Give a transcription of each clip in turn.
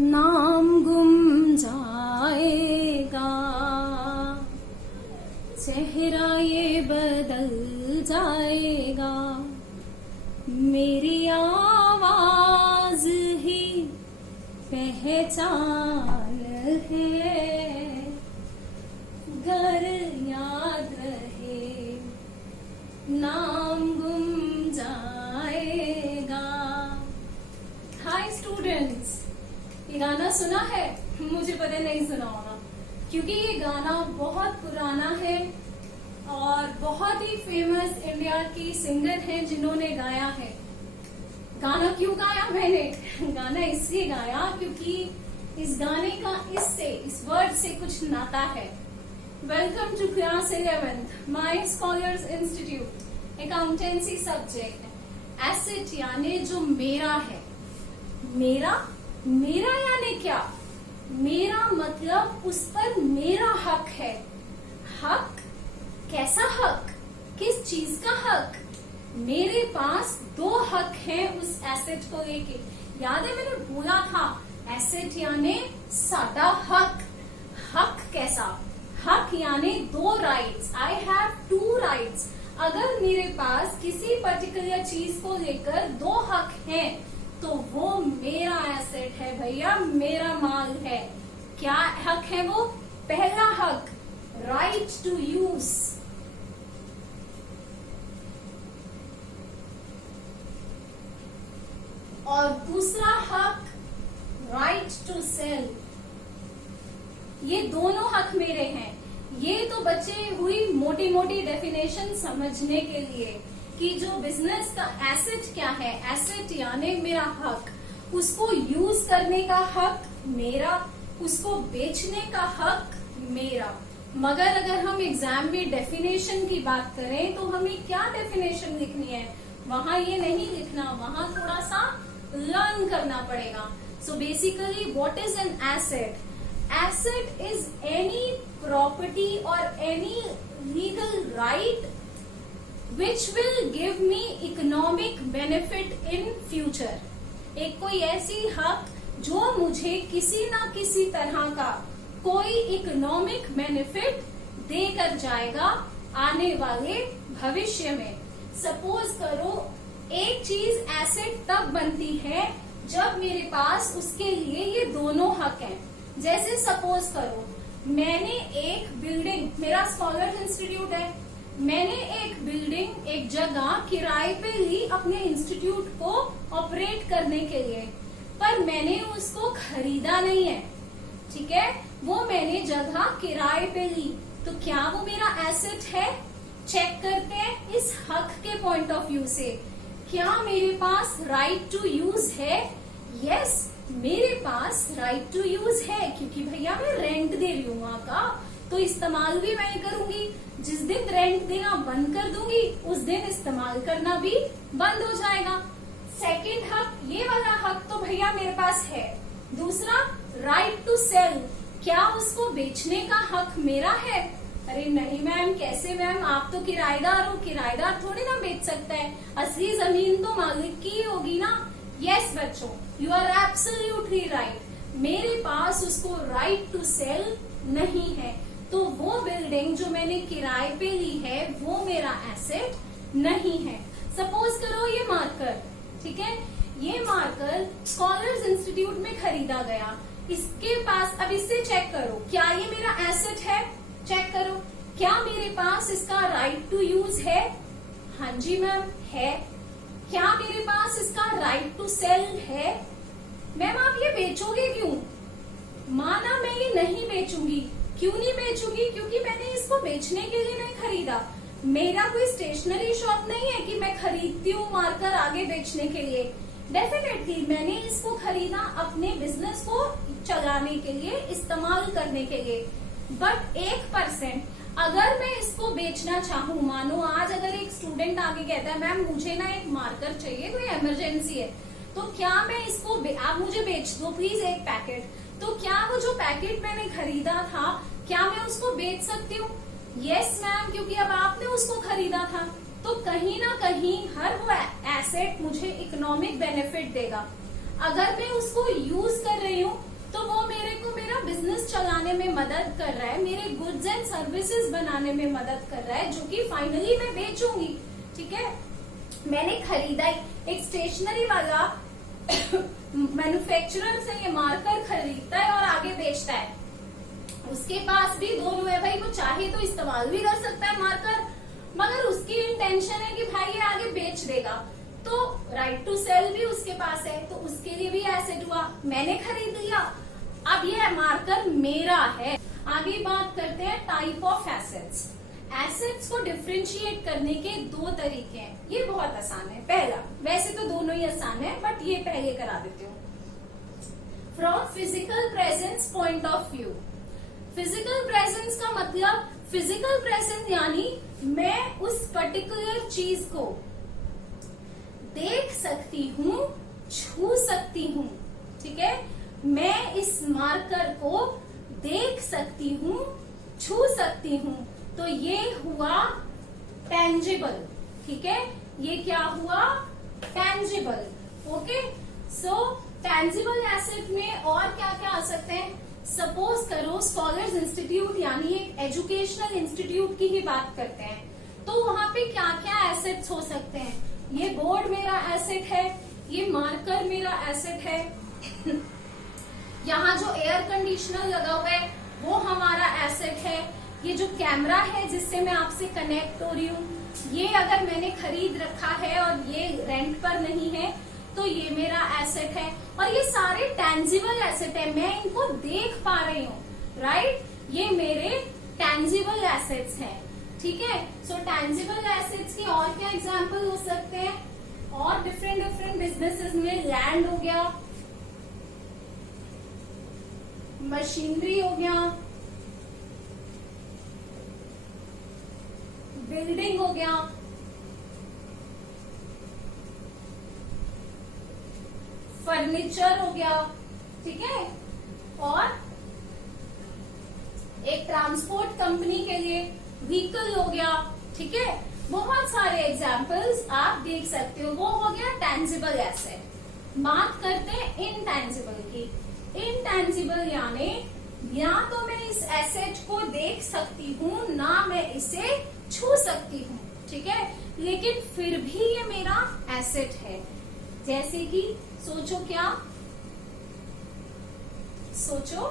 नाम गुम जाएगा, चेहरा ये बदल जाएगा, मेरी आवाज ही पहचान है, घर याद रहे नाम गुम जाएगा। हाय स्टूडेंट्स, ये गाना सुना है? मुझे पता नहीं सुना होगा, क्योंकि ये गाना बहुत पुराना है और बहुत ही फेमस इंडिया की सिंगर हैं जिन्होंने गाया है। गाना क्यों गाया मैंने? गाना इसलिए गाया क्योंकि इस गाने का इस वर्ड से कुछ नाता है। Welcome to class 11th my scholars institute accountancy subject. Asset यानी जो मेरा है। मेरा यानी क्या? मेरा मतलब उस पर मेरा हक है। हक? कैसा हक? किस चीज का हक? मेरे पास 2 हक हैं उस एसेट को लेके। याद है मैंने बोला था एसेट यानी सादा हक। हक कैसा? हक यानी 2 राइट्स। I have 2 rights. अगर मेरे पास किसी पर्टिकुलर चीज को लेकर 2 हक हैं तो वो मेरा एसेट है भैया, मेरा माल है। क्या हक है वो? पहला हक राइट टू यूज, और दूसरा हक राइट टू सेल। ये दोनों हक मेरे हैं। ये तो बचे हुई मोटी मोटी डेफिनेशन समझने के लिए कि जो बिजनेस का एसेट क्या है। एसेट यानी मेरा हक, उसको यूज करने का हक मेरा, उसको बेचने का हक मेरा। मगर अगर हम एग्जाम में डेफिनेशन की बात करें तो हमें क्या डेफिनेशन लिखनी है? वहां ये नहीं लिखना, वहां थोड़ा सा लर्न करना पड़ेगा। So basically what is an asset? Asset is any property or any legal right which will give me economic benefit in future। एक कोई ऐसी हक जो मुझे किसी ना किसी तरह का कोई इकोनॉमिक बेनिफिट देकर जाएगा आने वाले भविष्य में। सपोज करो एक चीज एसेट तब बनती है जब मेरे पास उसके लिए ये दोनों हक हैं। जैसे सपोज करो मैंने एक बिल्डिंग, मेरा स्कॉलर्स इंस्टीट्यूट है, मैंने एक बिल्डिंग, एक जगह किराए पे ली अपने इंस्टीट्यूट को ऑपरेट करने के लिए, पर मैंने उसको खरीदा नहीं है। ठीक है, वो मैंने जगह किराए पे ली, तो क्या वो मेरा एसेट है? चेक करते हैं इस हक के पॉइंट ऑफ व्यू से। क्या मेरे पास राइट टू यूज है? यस, मेरे पास राइट टू यूज है, क्योंकि भैया मैं रेंट दे रही हूँ वहां का, तो इस्तेमाल भी मैं करूंगी। जिस दिन रेंट देना बंद कर दूंगी उस दिन इस्तेमाल करना भी बंद हो जाएगा। सेकंड हक, ये वाला हक तो भैया मेरे पास है। दूसरा राइट टू सेल, क्या उसको बेचने का हक मेरा है? अरे नहीं मैम, कैसे मैम, आप तो किराएदार हो, किराएदार थोड़ी ना बेच सकता है, असली जमीन तो मालिक की होगी ना। यस बच्चों, यू आर एब्सोल्युटली राइट। मेरे पास उसको राइट टू सेल नहीं है, तो वो बिल्डिंग जो मैंने किराए पे ली है वो मेरा एसेट नहीं है। सपोज करो ये मार्कर, ठीक है, ये मार्कर स्कॉलर्स इंस्टीट्यूट में खरीदा गया, इसके पास, अब इससे चेक करो क्या ये मेरा एसेट है? चेक करो क्या मेरे पास इसका राइट टू यूज है? हाँ जी मैम है। क्या मेरे पास इसका राइट टू सेल है? मैम आप ये बेचोगे क्यों? माना मैं ये नहीं बेचूंगी। क्यों नहीं बेचूंगी? क्योंकि मैंने इसको बेचने के लिए नहीं खरीदा। मेरा कोई स्टेशनरी शॉप नहीं है कि मैं खरीदती हूँ मार्कर आगे बेचने के लिए। डेफिनेटली मैंने इसको खरीदा अपने बिजनेस को चलाने के लिए, इस्तेमाल करने के लिए। बट 1% अगर मैं इसको बेचना चाहूँ, मानो आज अगर एक स्टूडेंट आगे कहता है मैम मुझे ना एक मार्कर चाहिए, कोई इमरजेंसी है, तो क्या मैं इसको आप मुझे बेच दो प्लीज एक पैकेट, तो क्या वो जो पैकेट मैंने खरीदा था क्या मैं उसको बेच सकती हूँ? यस मैम, क्योंकि अब आपने उसको खरीदा था। तो कहीं ना कहीं हर वो एसेट मुझे इकोनॉमिक बेनिफिट देगा। अगर मैं उसको यूज कर रही हूँ तो वो मेरे को मेरा बिजनेस चलाने में मदद कर रहा है, मेरे गुड्स एंड सर्विसेज बनाने में मदद कर रहा है, जो कि फाइनली मैं बेचूंगी। ठीक है, मैंने खरीदा एक स्टेशनरी वाला मैन्युफैक्चरर से ये मार्कर खरीदता है और आगे बेचता है। उसके पास भी दोनों है भाई, वो चाहे तो इस्तेमाल भी कर सकता है मार्कर, मगर उसकी इंटेंशन है कि भाई ये आगे बेच देगा, तो राइट टू सेल भी उसके पास है, तो उसके लिए भी एसेट हुआ, मैंने खरीद लिया, अब ये मार्कर मेरा है। आगे बात करते हैं टाइप ऑफ एसेट्स। एसेट्स को डिफ्रेंशिएट करने के दो तरीके हैं, ये बहुत आसान है। पहला, वैसे तो दोनों ही आसान है बट ये पहले करा देती हूँ। From physical presence point of view, physical presence का मतलब फिजिकल प्रेजेंस यानी मैं उस पर्टिकुलर चीज को देख सकती हूँ, छू सकती हूँ। ठीक है, मैं इस मार्कर को देख सकती हूँ, छू सकती हूँ, तो ये हुआ टेंजिबल। ठीक है, ये क्या हुआ? टेंजिबल। ओके, सो टेंजिबल एसेट में और क्या क्या आ सकते हैं? सपोज करो स्कॉलर्स इंस्टीट्यूट यानी एक एजुकेशनल इंस्टीट्यूट की ही बात करते हैं, तो वहां पे क्या क्या एसेट्स हो सकते हैं? ये बोर्ड मेरा एसेट है, ये मार्कर मेरा एसेट है, यहाँ जो एयर कंडीशनर लगा हुआ है वो हमारा एसेट है, ये जो कैमरा है जिससे मैं आपसे कनेक्ट हो रही हूँ, ये अगर मैंने खरीद रखा है और ये रेंट पर नहीं है तो ये मेरा एसेट है। और ये सारे टेंजिबल एसेट है, मैं इनको देख पा रही हूँ, राइट? ये मेरे टेंजिबल एसेट्स हैं। ठीक है, सो टेंजिबल एसेट्स की और क्या एग्जांपल हो सकते हैं? और डिफरेंट बिजनेसेस में लैंड हो गया, मशीनरी हो गया, बिल्डिंग हो गया, फर्नीचर हो गया। ठीक है, और एक ट्रांसपोर्ट कंपनी के लिए व्हीकल हो गया। ठीक है, बहुत सारे एग्जाम्पल्स आप देख सकते हो। वो हो गया टेंजिबल एसेट। बात करते हैं इनटेंजिबल की। इनटेंजिबल यानी या तो मैं इस एसेट को देख सकती हूँ, ना मैं इसे छू सकती हूँ। ठीक है, लेकिन फिर भी ये मेरा एसेट है। जैसे कि सोचो, क्या सोचो,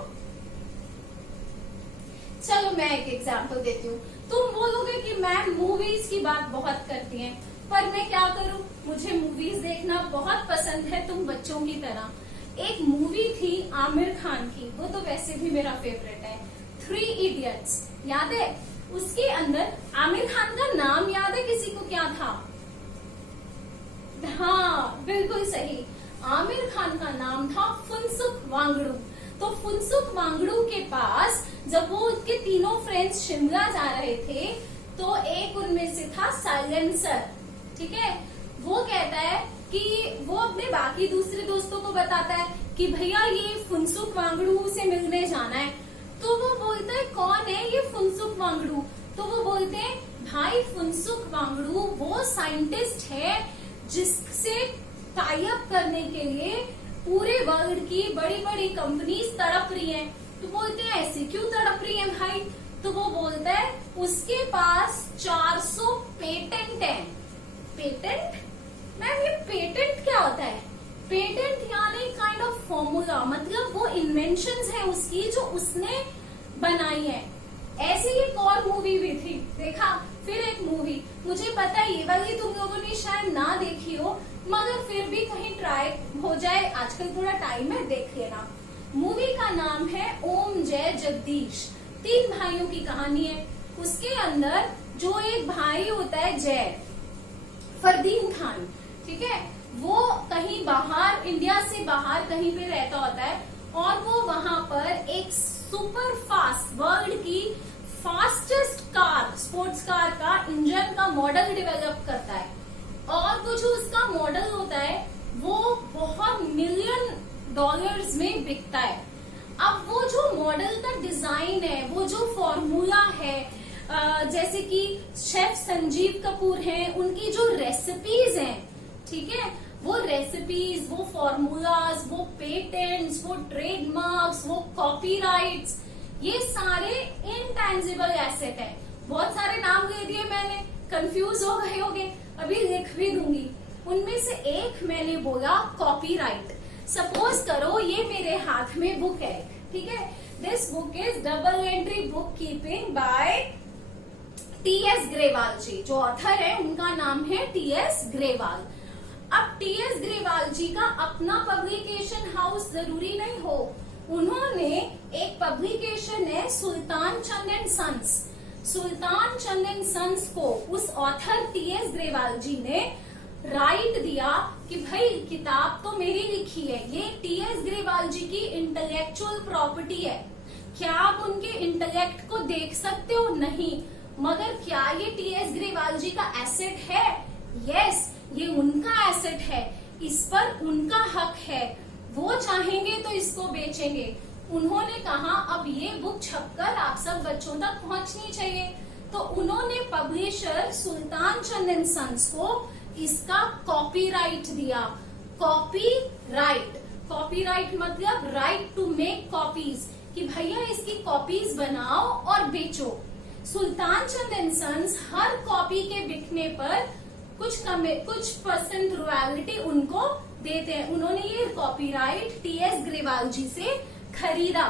चलो मैं एक एग्जांपल देती हूँ। तुम बोलोगे कि मैम मूवीज की बात बहुत करती हैं, पर मैं क्या करूँ, मुझे मूवीज देखना बहुत पसंद है, तुम बच्चों की तरह। एक मूवी थी आमिर खान की, वो तो वैसे भी मेरा फेवरेट है, 3 इडियट्स, याद है? उसके अंदर आमिर खान का नाम याद है किसी को क्या था? हाँ, बिल्कुल सही, आमिर खान का नाम था फुनसुक वांगडू। तो फुनसुक वांगडू के पास जब वो उसके तीनों फ्रेंड्स शिमला जा रहे थे, तो एक उनमें से था साइलेंसर। ठीक है, वो कहता है कि वो अपने बाकी दूसरे दोस्तों को बताता है कि भैया ये फुनसुक वांगडू से मिलने जाना है। तो वो बोलता है कौन है ये फुनसुक वांगडू? तो वो बोलते हैं भाई फुनसुक वांगडू वो साइंटिस्ट है जिससे टाई अप करने के लिए पूरे वर्ल्ड की बड़ी बड़ी कंपनीज तड़प रही हैं। तो बोलते हैं ऐसे क्यों तड़प रही है भाई? तो वो बोलता है उसके पास 400 पेटेंट है। पेटेंट? मैम ये पेटेंट क्या होता है? पेटेंट यानी काइंड ऑफ फॉर्मूला, मतलब वो इन्वेंशंस है उसकी जो उसने बनाई है। ऐसी एक और मूवी भी थी, देखा? फिर एक मूवी, मुझे पता है ये वाली तुम लोगों ने शायद ना देखी हो, मगर फिर भी कहीं ट्राई हो जाए, आजकल थोड़ा टाइम है, देख लेना। मूवी का नाम है ओम जय जगदीश। 3 भाइयों की कहानी है। उसके अंदर जो एक भाई होता है जय, फरदीन खान, ठीक है, वो कहीं बाहर, इंडिया से बाहर कहीं पे रहता होता है, और वो वहां पर एक सुपर फास्ट, वर्ल्ड की फास्टेस्ट कार, स्पोर्ट्स कार का इंजन का मॉडल डेवलप करता है। और वो जो उसका मॉडल होता है वो बहुत $1,000,000 में बिकता है। अब वो जो मॉडल का डिजाइन है, वो जो फॉर्मूला है, जैसे कि शेफ संजीव कपूर हैं, उनकी जो रेसिपीज हैं, ठीक है, वो रेसिपीज, वो फॉर्मूलाज, वो पेटेंट्स, वो ट्रेडमार्क्स, वो कॉपीराइट्स, ये सारे इनटेंजिबल एसेट है। बहुत सारे नाम ले दिए मैंने, कंफ्यूज हो गए होंगे, अभी लिख भी दूंगी। उनमें से एक मैंने बोला कॉपीराइट। सपोज करो ये मेरे हाथ में बुक है, ठीक है। This book is double entry book keeping by T S. Grewal ji. जो ऑथर है उनका नाम है टी.एस. ग्रेवाल। अब टी.एस. ग्रेवाल जी का अपना पब्लिकेशन हाउस जरूरी नहीं हो, उन्होंने एक पब्लिकेशन है Sultan Chand and sons. Sultan Chand and sons को उस ऑथर टी.एस. ग्रेवाल जी ने राइट दिया कि भाई किताब तो मेरी लिखी है, ये टी.एस. ग्रेवाल जी की इंटेलेक्चुअल प्रॉपर्टी है, क्या आप उनके इंटेलेक्ट को देख सकते हो? नहीं, मगर क्या ये टी.एस. ग्रेवाल जी का एसेट है? यस, ये उनका एसेट है, इस पर उनका हक है, वो चाहेंगे तो इसको बेचेंगे। उन्होंने कहा अब ये बुक छपकर आप सब बच्चों तक पहुंचनी चाहिए, तो उन्होंने publisher Sultan Chand and sons को इसका कॉपीराइट दिया। कॉपीराइट मतलब राइट टू मेक कॉपीज, कि भैया इसकी कॉपीज बनाओ और बेचो। सुल्तान Chand and sons her copy के बिकने पर कुछ परसेंट रॉयल्टी उनको देते हैं। उन्होंने ये कॉपीराइट टी.एस. ग्रेवाल जी से खरीदा।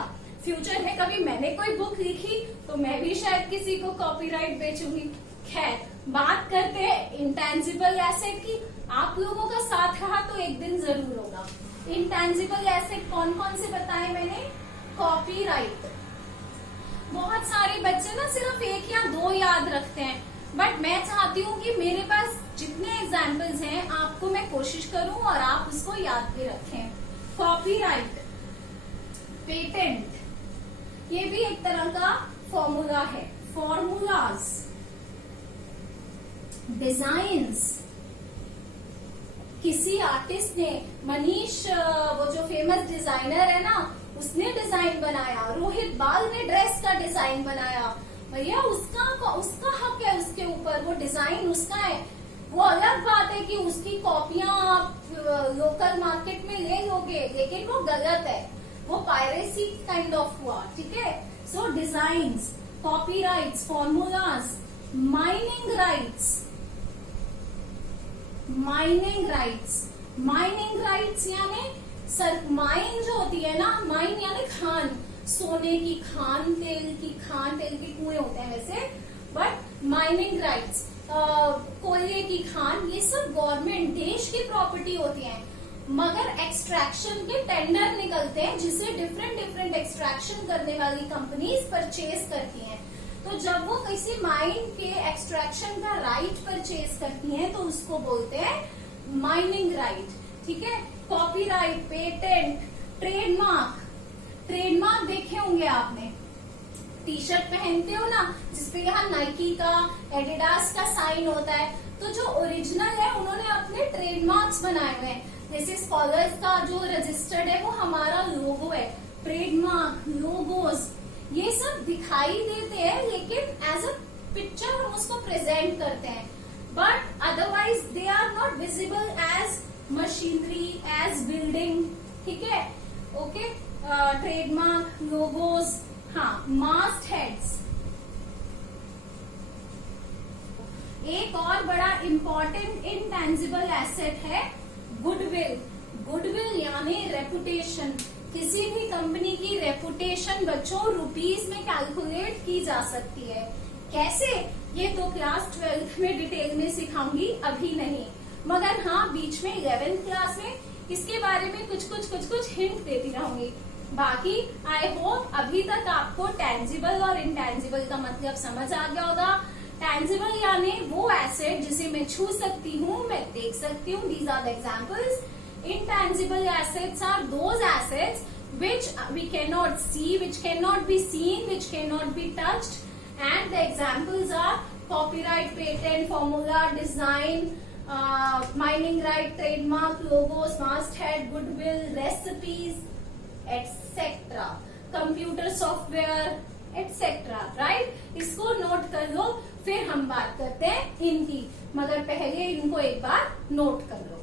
फ्यूचर में कभी मैंने कोई बुक लिखी तो मैं भी शायद किसी को कॉपीराइट बेचूंगी। खैर, बात करते हैं इंटेंजिबल एसेट की। आप लोगों का साथ रहा तो एक दिन जरूर होगा। इंटेंजिबल एसेट कौन कौन से बताए मैंने? कॉपीराइट। बहुत सारे बच्चे ना सिर्फ एक या दो याद रखते हैं, बट मैं चाहती हूँ कि मेरे पास जितने एग्जाम्पल्स हैं आपको मैं कोशिश करूं और आप उसको याद भी रखें। कॉपीराइट, पेटेंट, ये भी एक तरह का फॉर्मूला है। फॉर्मूलाज, डिजाइन्स, किसी आर्टिस्ट ने, मनीष वो जो फेमस डिजाइनर है ना, उसने डिजाइन बनाया। रोहित बाल ने ड्रेस का डिजाइन बनाया, भैया उसका हक है उसके ऊपर, वो डिजाइन उसका है। वो अलग बात है कि उसकी कॉपियां आप लोकल मार्केट में ले लोगे, लेकिन वो गलत है, वो पायरेसी काइंड ऑफ हुआ, ठीक है। So designs, copyrights, formulas, mining rights यानी माइन जो होती है ना, माइन यानी खान, सोने की खान, तेल के कुएं होते हैं वैसे, बट माइनिंग राइट्स, कोयले की खान, ये सब गवर्नमेंट देश की प्रॉपर्टी होती है। मगर एक्सट्रैक्शन के टेंडर निकलते हैं जिसे डिफरेंट एक्सट्रैक्शन करने वाली कंपनीज परचेज करती हैं। तो जब वो किसी माइन के एक्सट्रैक्शन का राइट परचेज करती हैं तो उसको बोलते हैं माइनिंग राइट, ठीक है। कॉपीराइट, पेटेंट, ट्रेडमार्क देखे होंगे आपने, टी शर्ट पहनते हो ना जिसपे यहाँ नाइकी का, एडिडास का साइन होता है, तो जो ओरिजिनल है उन्होंने अपने ट्रेडमार्क्स बनाए हुए हैं। जैसे स्कॉलर्स का जो रजिस्टर्ड है वो हमारा लोगो है। ट्रेडमार्क, लोगोज, ये सब दिखाई देते हैं लेकिन एज अ पिक्चर हम उसको प्रेजेंट करते हैं, but otherwise they are not visible as machinery, as building, ठीक है। ओके, ट्रेडमार्क, लोगोज, हाँ, मास्ट हेड्स। एक और बड़ा इंपॉर्टेंट इनटेंजिबल एसेट है गुडविल यानी रेपुटेशन। किसी भी कंपनी की रेपुटेशन बच्चों रुपीज में कैलकुलेट की जा सकती है। कैसे, ये तो क्लास 12th में डिटेल में सिखाऊंगी, अभी नहीं, मगर हाँ बीच में 11th क्लास में इसके बारे में कुछ हिंट देती रहूंगी। बाकी आई होप अभी तक आपको टेंजिबल और इंटेंजिबल का मतलब समझ आ गया होगा। टेंजिबल यानी वो एसेट जिसे मैं छू सकती हूँ, मैं देख सकती हूँ, these are the examples. Intangible assets are those assets which we cannot see, which cannot be seen, which cannot be touched, and the examples are copyright, patent, formula, design, mining right, trademark, logos, masthead, goodwill, recipes, etc. Computer software, etc. Right? इसको note कर लो, फिर हम बात करते हैं इनकी, मगर पहले इनको एक बार नोट कर लो।